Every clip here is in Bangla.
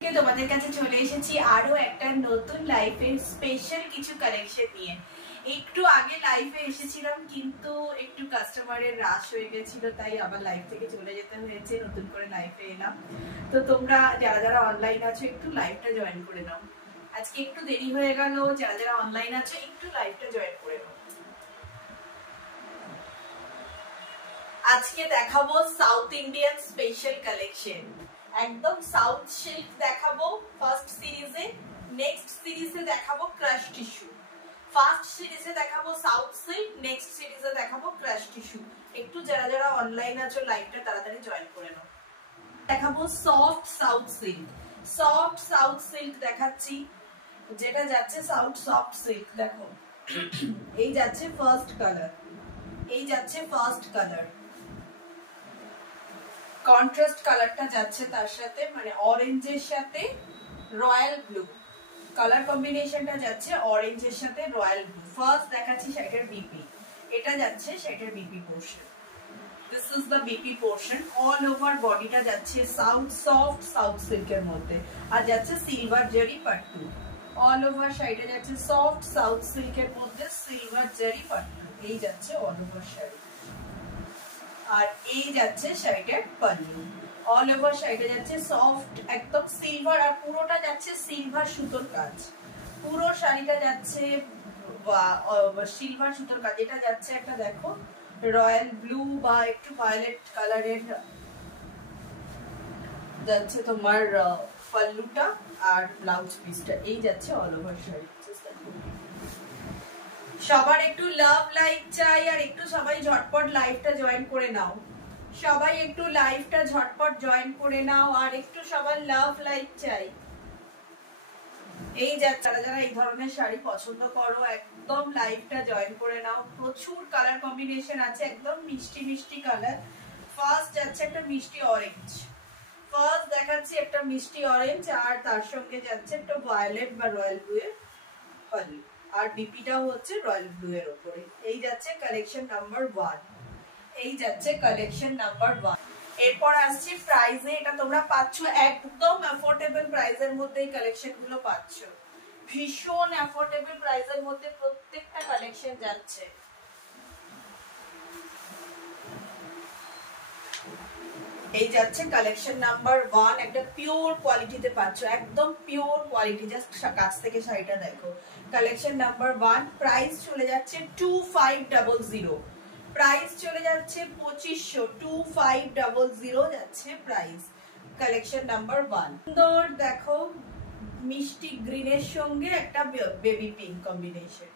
তোমাদের কাছে চলে এসেছি আরো একটা নতুন লাইফের স্পেশাল কিছু কালেকশন নিয়ে। একটু আগে লাইফে এসেছিলাম কিন্তু একটু কাস্টমারের রাশ হয়ে গেছিল, তাই আবার লাইফ থেকে চলে যেতে হয়েছে, নতুন করে লাইফে এলাম। তো তোমরা যারা যারা অনলাইন আছো একটু লাইভটা জয়েন করে নাও। আজকে একটু দেরি হয়ে গেল, যারা যারা অনলাইন আছো একটু লাইভটা জয়েন করে নাও। আজকে দেখাবো সাউথ ইন্ডিয়ান স্পেশাল কালেকশন, একদম সাউথ সিল্ক দেখাবো ফার্স্ট সিরিজে, নেক্সট সিরিজে দেখাবো ক্রাশ টিস্যু। ফার্স্ট সিরিজে দেখাবো সাউথ সিল্ক, নেক্সট সিরিজে দেখাবো ক্রাশ টিস্যু। একটু যারা যারা অনলাইন আছো লাইভটা তাড়াতাড়ি জয়েন করে নাও। দেখাবো soft south silk, soft south silk দেখাচ্ছি, যেটা যাচ্ছে সাউথ সফট সিল্ক। দেখো এই যাচ্ছে ফার্স্ট কালার, এই যাচ্ছে ফার্স্ট কালার, কন্ট্রাস্ট কালারটা যাচ্ছে তার সাথে, মানে অরেঞ্জের সাথে রয়্যাল ব্লু কালার কম্বিনেশনটা যাচ্ছে, অরেঞ্জের সাথে রয়্যাল ব্লু। ফার্স্ট দেখাচ্ছি শাড়িটার বিপি, এটা যাচ্ছে শাড়িটার BP portion. This is the BP portion. All over বডিটা যাচ্ছে সাউথ সফট সাউথ সিল্কের মধ্যে, আর যাচ্ছে সিলভার জারি পাট্টু। অল ওভার শাড়িটা যাচ্ছে সফট সাউথ সিল্কের মধ্যে সিলভার জারি পাট্টু, এই যাচ্ছে অল ওভার শাড়ি। আর এই যাচ্ছে শাড়িটার পাল্লু। অল ওভার শাড়িটা যাচ্ছে সফট একদম সিলভার, আর পুরোটা যাচ্ছে সিলভার সুতোর কাজ। পুরো শাড়িটা যাচ্ছে সিলভার সুতোর কাজ। এটা যাচ্ছে একটা দেখো রয়্যাল ব্লু বা একটু ভায়োলেট কালারের যাচ্ছে তোমার পাল্লুটা, আর ব্লাউজ পিসটা এই যাচ্ছে অল ওভার শাড়ি। সবার একটু লাভ লাইক চাই, আর একটু সবাই ঝটপট লাইভটা জয়েন করে নাও। সবাই একটু লাইভটা ঝটপট জয়েন করে নাও, আর একটু সবার লাভ লাইক চাই। এই যারা যারা এই ধরনের শাড়ি পছন্দ করো একদম লাইভটা জয়েন করে নাও। প্রচুর কালার কম্বিনেশন আছে, একদম মিষ্টি মিষ্টি কালার। ফার্স্ট যাচ্ছে একটা মিষ্টি অরেঞ্জ, ফার্স্ট দেখাচ্ছি একটা মিষ্টি অরেঞ্জ, আর তার সঙ্গে যাচ্ছে একটা ভায়োলেট বা রয়্যাল ব্লু এর পাল্লু, আর বিপিটাও হচ্ছে রয়্যাল ব্লু এর উপরে। এই যাচ্ছে কালেকশন নাম্বার 1, এই যাচ্ছে কালেকশন নাম্বার 1। এরপর আসছে প্রাইসে, এটা তোমরা পাচ্ছ একদম অ্যাফোর্ডেবল প্রাইসের মধ্যে, এই কালেকশন গুলো পাচ্ছ ভীষণ অ্যাফোর্ডেবল প্রাইসের মধ্যে, প্রত্যেকটা কালেকশন যাচ্ছে। এই যাচ্ছে কালেকশন নাম্বার 1, একটা পিওর কোয়ালিটিতে পাচ্ছ, একদম পিওর কোয়ালিটি। জাস্ট কাছ থেকে শাড়িটা দেখো। কালেকশন নাম্বার 1, প্রাইস চলে যাচ্ছে 2500, প্রাইস চলে যাচ্ছে 2500, 2500 যাচ্ছে প্রাইস। কালেকশন নাম্বার 1 সুন্দর দেখো, মিষ্টি গ্রিনের সঙ্গে একটা বেবি পিঙ্ক কম্বিনেশন,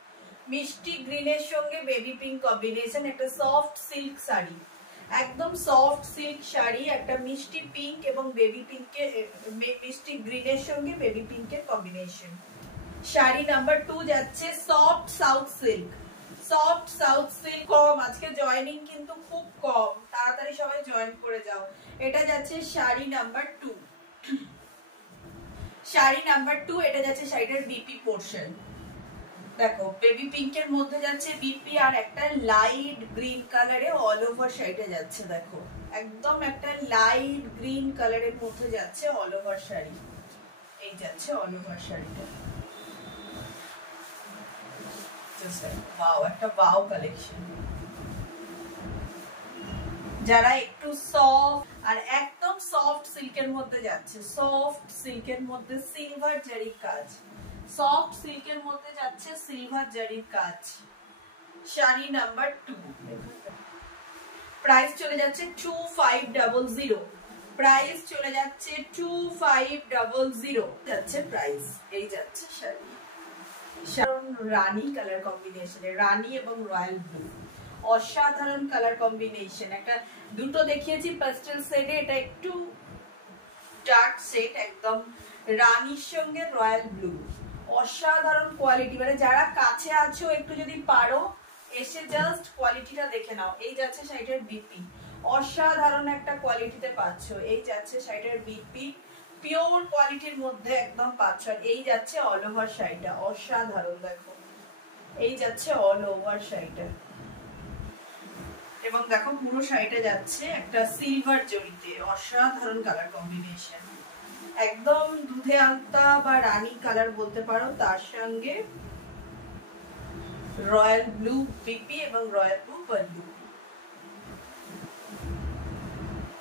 মিষ্টি গ্রিনের সঙ্গে বেবি পিঙ্ক কম্বিনেশন, একটা সফট সিল্ক শাড়ি, একদম সফট সিল্ক শাড়ি, একটা মিষ্টি পিঙ্ক এবং বেবি পিঙ্কের, মিষ্টি গ্রিনের সঙ্গে বেবি পিঙ্কের কম্বিনেশন। শাড়ি নাম্বার 2 যাচ্ছে soft south silk, soft south silk. কম আজকে জয়েনিং কিন্তু খুব কম, তাড়াতাড়ি সবাই জয়েন করে যাও। এটা যাচ্ছে শাড়ি নাম্বার 2, শাড়ি নাম্বার 2, এটা যাচ্ছে শাড়িটার বিপি পোর্শন। দেখো বেবি পিঙ্কের মধ্যে যাচ্ছে বিপি, আর একটা লাইট গ্রিন কালারে অল ওভার শাড়িটা যাচ্ছে। দেখো একদম একটা লাইট গ্রিন কালারের মধ্যে যাচ্ছে অল ওভার শাড়ি, এই যাচ্ছে অল ওভার শাড়িটা। ওয়াও, একটা ওয়াও কালেকশন। যারা একটু সফট আর একদম সফট সিল্কের মধ্যে যাচ্ছে, সফট সিল্কের মধ্যে সিলভার জারির কাজ, সফট সিল্কের মধ্যে যাচ্ছে সিলভার জারির কাজ। শাড়ি নাম্বার 2, প্রাইস চলে যাচ্ছে 2500, প্রাইস চলে যাচ্ছে 2500 যাচ্ছে প্রাইস। এই যাচ্ছে শাড়ি, রানী কালার কম্বিনেশনে, রানী এবং রয়্যাল ব্লু, অসাধারণ কালার কম্বিনেশন। একটা দুটো দেখিয়েছি পাস্টেল শেডে, এটা একটু ডার্ক শেড, একদম রানীর সঙ্গে রয়্যাল ব্লু, অসাধারণ কোয়ালিটি। মানে যারা কাছে আছো একটু যদি পারো এসে জাস্ট কোয়ালিটিটা দেখে নাও। এই যাচ্ছে শাড়িটার বিপি, অসাধারণ একটা কোয়ালিটিতে পাচ্ছ। এই যাচ্ছে শাড়িটার বিপি, পিওর কোয়ালিটির মধ্যে একদম পাচ্ছ। এই যাচ্ছে অল ওভার শাড়িটা, অসাধারণ। দেখো এই যাচ্ছে অল ওভার শাড়িটা, এবং দেখো পুরো শাড়িটা যাচ্ছে একটা সিলভার জরিতে, অসাধারণ কালার কম্বিনেশন। একদম দুধে আলতা বা রানী কালার বলতে পারো, তার সঙ্গে রয়্যাল ব্লু বিপি এবং রয়্যাল ব্লু পাল্লু।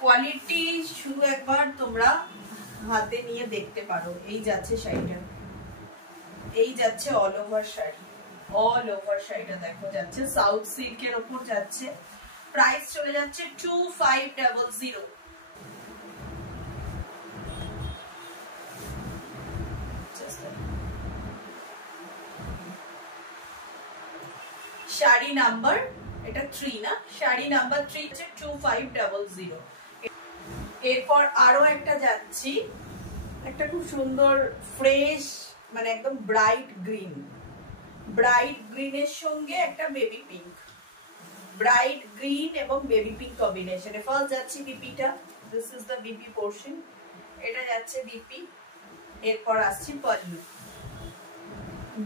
কোয়ালিটি শুধু একবার তোমরা হাতে নিয়ে দেখতে পারো। এই যাচ্ছে শাড়িটা, এই যাচ্ছে all over sari, all over শাড়িটা দেখো যাচ্ছে সাউথ সিল্কের উপর যাচ্ছে। প্রাইস চলে যাচ্ছে 2500। শাড়ি নাম্বার এটা 3 না, শাড়ি নাম্বার 3 হচ্ছে 2500। এরপর আরো একটা যাচ্ছি, একটা খুব সুন্দর ফ্রেশ মানে একদম ব্রাইট গ্রিন, ব্রাইট গ্রিনের সঙ্গে একটা বেবি পিঙ্ক, ব্রাইট গ্রিন এবং বেবি পিঙ্ক কম্বিনেশনে। ফার্স্ট যাচ্ছে বিপিটা, this is the BP portion, এটা যাচ্ছে বিপি। এরপর আসছে পাল্লু,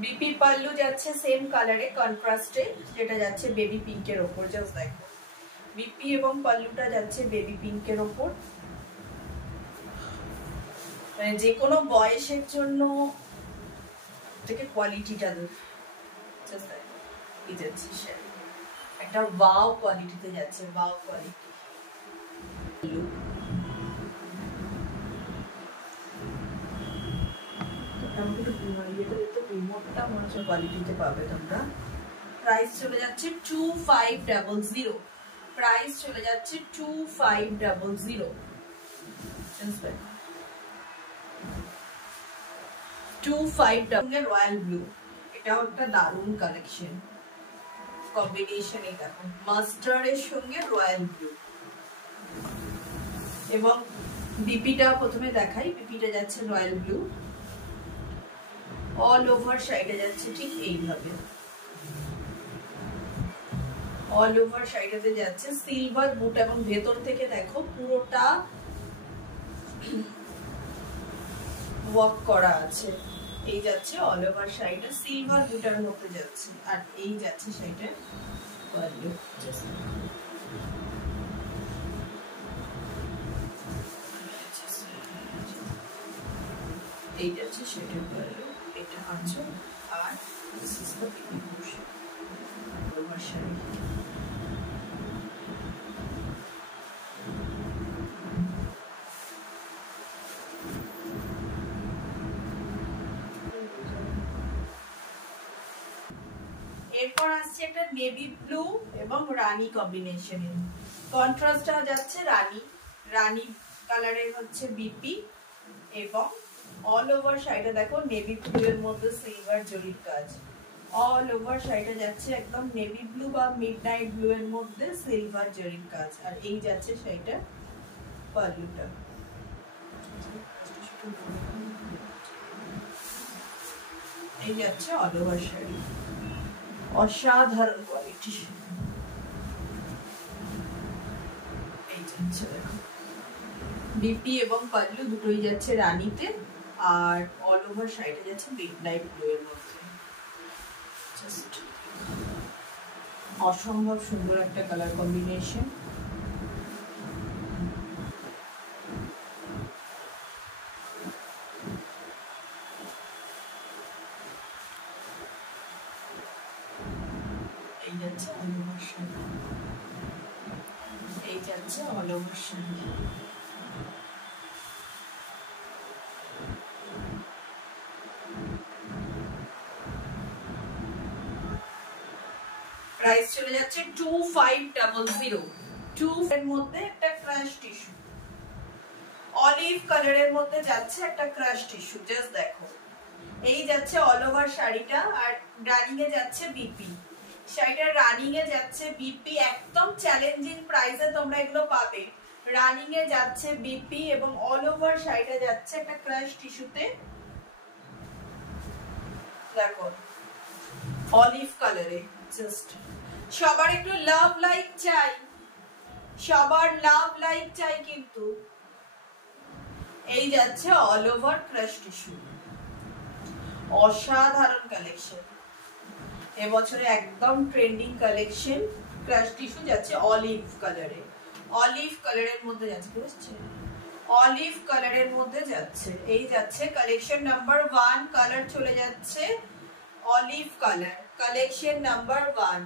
বিপি পাল্লু যাচ্ছে সেম কালারে কন্ট্রাস্টে, যেটা যাচ্ছে বেবি পিঙ্কের ওপর। জাস্ট দেখো বিপি এবং পাল্লুটা যাচ্ছে বেবি পিঙ্কের ওপর, মানে যে কোনো বয়সের জন্য থেকে কোয়ালিটিটা জাস্ট দেখো। এই যাচ্ছে শাড়ি একটা ওয়াও কোয়ালিটিতে যাচ্ছে, ওয়াও কোয়ালিটি। কোয়ালিটিতে পাবে তোমরা। প্রাইস চলে যাচ্ছে 2500, প্রাইস চলে যাচ্ছে 2500। 2500 রয়্যাল ব্লু, এটাও একটা দারুণ কালেকশন কম্বিনেশন। এই দেখো মাস্টার্ডের সঙ্গে রয়্যাল ব্লু। এবং বিপিটা প্রথমে দেখাই, বিপিটা যাচ্ছে রয়্যাল ব্লু, অল ওভার শাড়িটা যাচ্ছে ঠিক এইভাবে, অল ওভার শাড়িটাতে যাচ্ছে সিলভার বুট এবং ভেতর থেকে দেখো পুরোটা ওয়ার্ক করা আছে। এই যাচ্ছে অল ওভার শাড়িটা সিলভার বুটার মধ্যে যাচ্ছে, আর এই যাচ্ছে শাড়িটা পাল্লু। এই যাচ্ছে শাড়িটার পাল্লু, এটা আঁচল, আর this is the baby portion all over sari. এরপর আসছে একটা নেভি ব্লু এবং রানী কম্বিনেশনে, কন্ট্রাস্টটা যাচ্ছে রানী, রানী কালারের হচ্ছে বিপি এবং অল ওভার শাড়িটা দেখো নেভি ব্লু এর মধ্যে সিলভার জরির কাজ। অল ওভার শাড়িটা যাচ্ছে একদম নেভি ব্লু বা মিডনাইট ব্লু এর মধ্যে সিলভার জরির কাজ, আর এই যাচ্ছে শাড়িটা পাল্লুটা। এই যাচ্ছে অল ওভার শাড়ি, অসাধারণ কোয়ালিটি। এই যাচ্ছে দেখো বিপি এবং পাল্লু দুটোই যাচ্ছে রানীতে, আর অল ওভার শাড়িটা যাচ্ছে মিডনাইট ব্লু এর মধ্যে। জাস্ট অসম্ভব সুন্দর একটা কালার কম্বিনেশন। এই যাচ্ছে অল ওভার শাড়ি, এই যাচ্ছে অল ওভার শাড়ি। প্রাইস চলে যাচ্ছে 2500। 2 এর মধ্যে একটা ক্রাশ টিস্যু, অলিভ কালারের মধ্যে যাচ্ছে একটা ক্রাশ টিস্যু। জাস্ট দেখো এই যাচ্ছে অল ওভার শাড়িটা, আর রানিং এ যাচ্ছে বিপি। শাড়িটা রানিং এ যাচ্ছে বিপি, একদম চ্যালেঞ্জিং প্রাইসে তোমরা এগুলো পাবে। রানিং এ যাচ্ছে বিপি এবং অল ওভার শাড়িটা যাচ্ছে একটা ক্রাশ টিস্যুতে। দেখো অলিভ কালারে, জাস্ট সবার একটু লাভ লাইক চাই, সবার লাভ লাইক চাই কিন্তু। এই যাচ্ছে অল ওভার ক্রাশ টিস্যু, অসাধারণ কালেকশন, এবছরে একদম ট্রেন্ডিং কালেকশন। ক্রাশ টিস্যু যাচ্ছে অলিভ কালারে, অলিভ কালারের মধ্যে যাচ্ছে, বুঝছে অলিভ কালারের মধ্যে যাচ্ছে, এই যাচ্ছে কালেকশন নাম্বার 1, কালার চলে যাচ্ছে অলিভ কালার, কালেকশন নাম্বার 1।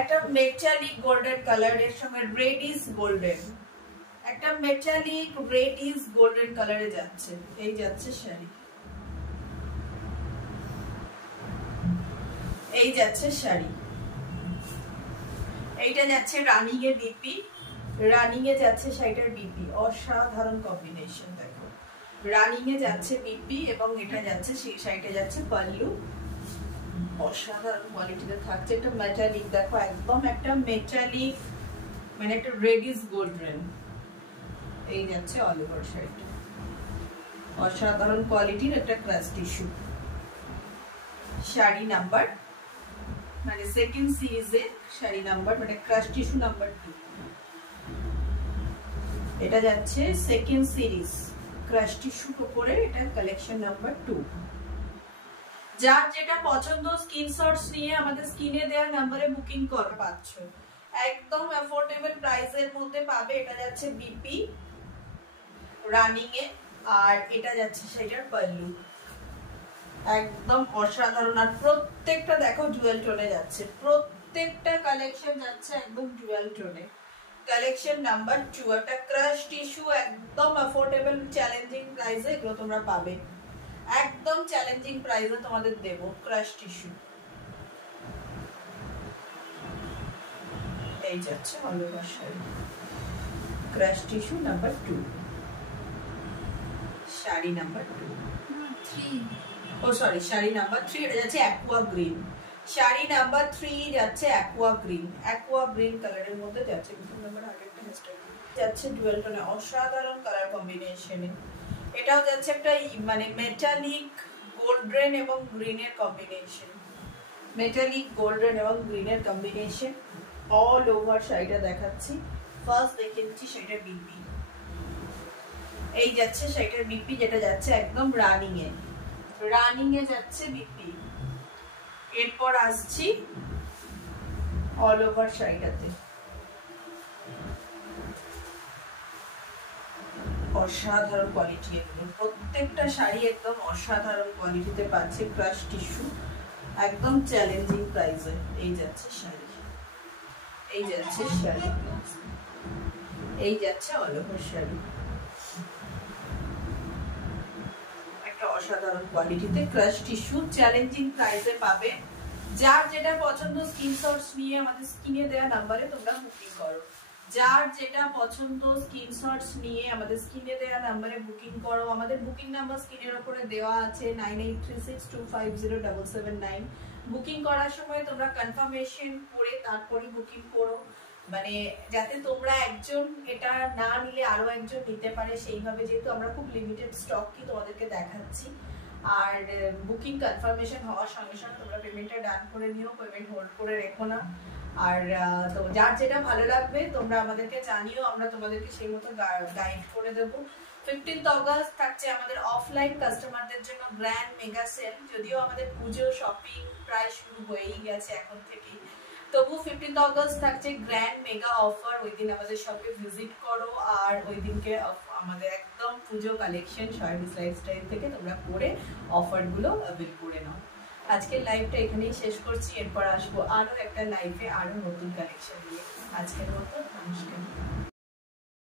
একটা মেটালিক গোল্ডেন কালারের সঙ্গে রেডিশ গোল্ডেন, একটা মেটালিক রেডিশ গোল্ডেন কালারে যাচ্ছে, এই যাচ্ছে শাড়ি, এই যাচ্ছে শাড়ি। এইটা যাচ্ছে রানিং এর বিপি, রানিং এ যাচ্ছে শাড়িটার বিপি, অসাধারণ কম্বিনেশন দেখো, রানিং এ যাচ্ছে বিপি এবং এটা যাচ্ছে সেই শাড়িটা যাচ্ছে পাল্লু, অসাধারণ কোয়ালিটিতে থাকছে। একটা মেটালিক দেখো, একদম একটা মেটালিক মানে একটা রেডিশ গোল্ডেন, এই যাচ্ছে অল ওভার শাড়িটা, অসাধারণ কোয়ালিটির একটা ক্রাশ টিস্যু। শাড়ি নাম্বার মানে সেকেন্ড সিরিজে শাড়ি নাম্বার মানে ক্রাশ টিস্যু নাম্বার 2, এটা যাচ্ছে সেকেন্ড সিরিজ ক্রাশ টিস্যুর উপরে, এটা কালেকশন নাম্বার 2। যার যেটা পছন্দ স্ক্রিনশটস নিয়ে আমাদের স্ক্রিনে দেওয়া নম্বরে বুকিং করে পাচ্ছ, একদম অ্যাফোর্ডেবল প্রাইসের মধ্যে পাবে। এটা যাচ্ছে বিপি রানিং এ, আর এটা যাচ্ছে সেটার পাল্লু, একদম অসাধারণ। আর প্রত্যেকটা দেখো ডুয়াল টোনে যাচ্ছে, প্রত্যেকটা কালেকশন যাচ্ছে একদম ডুয়াল টোনে। কালেকশন নাম্বার 2, একটা ক্রাশ টিস্যু, একদম অ্যাফোর্ডেবল চ্যালেঞ্জিং প্রাইসে এগুলো তোমরা পাবে, একদম চ্যালেঞ্জিং প্রাইসে তোমাদের দেব ক্রাশ টিস্যু। এই যাচ্ছে all over sari, crush tissue number 2, sari number 3, oh sorry sari number 3, এটা যাচ্ছে অ্যাকোয়া গ্রিন, শাড়ি নাম্বার 3 যাচ্ছে অ্যাকোয়া গ্রিন, অ্যাকোয়া গ্রিন কালারের মধ্যে যাচ্ছে, নাম্বার আগেরটা হেয়ারস্টাইল যাচ্ছে ডুয়াল টোনে, অসাধারণ কালার কম্বিনেশনে। এটাও যাচ্ছে একটা মানে মেটালিক গোল্ডেন এবং গ্রিনের কম্বিনেশন, মেটালিক গোল্ডেন এবং গ্রিনের কম্বিনেশন, অল ওভার শাড়িটা দেখাচ্ছি। ফার্স্ট দেখাচ্ছি শাড়িটার বিপি, এই যাচ্ছে শাড়িটার বিপি, যেটা যাচ্ছে একদম রানিং এ, রানিং এ যাচ্ছে বিপি। এরপর আসছি অল ওভার শাড়িটাতে, অসাধারণ কোয়ালিটি, এগুলো প্রত্যেকটা শাড়ি একদম অসাধারণ কোয়ালিটিতে পাচ্ছে, ক্রাশ টিস্যু, একদম চ্যালেঞ্জিং প্রাইসে। এই যাচ্ছে শাড়ি, এই যাচ্ছে শাড়ি, এই যাচ্ছে অল ওভার শাড়ি, একটা অসাধারণ কোয়ালিটিতে ক্রাশ টিস্যু, চ্যালেঞ্জিং প্রাইসে পাবে। যার যেটা পছন্দ স্ক্রিনশটস নিয়ে আমাদের স্ক্রিনে দেওয়া নাম্বারে তোমরা বুকিং করো, যার যেটা পছন্দ স্ক্রিনশটস নিয়ে আমাদের স্ক্রিনে দেওয়া নাম্বারে বুকিং করো। আমাদের বুকিং নাম্বার স্ক্রিনের উপরে দেওয়া আছে 9836250779। বুকিং করার সময় তোমরা কনফার্মেশন করে তারপরে বুকিং করো, মানে যাতে তোমরা একজন এটা না নিলে আরো একজন নিতে পারে সেইভাবে, যেহেতু আমরা খুব লিমিটেড স্টক কি তোমাদেরকে দেখাচ্ছি। আর বুকিং কনফার্মেশন হওয়ার সঙ্গে সঙ্গে তোমরা পেমেন্টটা ডান করে নিও, পেমেন্ট হোল্ড করে রেখো না। আর তো যার যেটা ভালো লাগবে তোমরা আমাদেরকে জানিও, আমরা তোমাদেরকে সেই মতো গাইড করে দেবো। 15th অগস্ট থাকছে আমাদের অফলাইন কাস্টমারদের জন্য গ্র্যান্ড মেগা সেল, যদিও আমাদের পুজো শপিং প্রায় শুরু হয়েই গেছে এখন থেকেই, তবু 15th অগস্ট থাকছে গ্র্যান্ড মেগা অফার। ওই দিন আমাদের শপে ভিজিট করো, আর ওই দিনকে আমাদের একদম পুজো কালেকশন শার্ভিস লাইফস্টাইল থেকে তোমরা করে অফারগুলো অ্যাভেল করে নাও। আজকের লাইভটা এখানেই শেষ করছি, এরপর আসবো আরো একটা লাইভে আরো নতুন কালেকশন নিয়ে। আজকের মতো নমস্কার।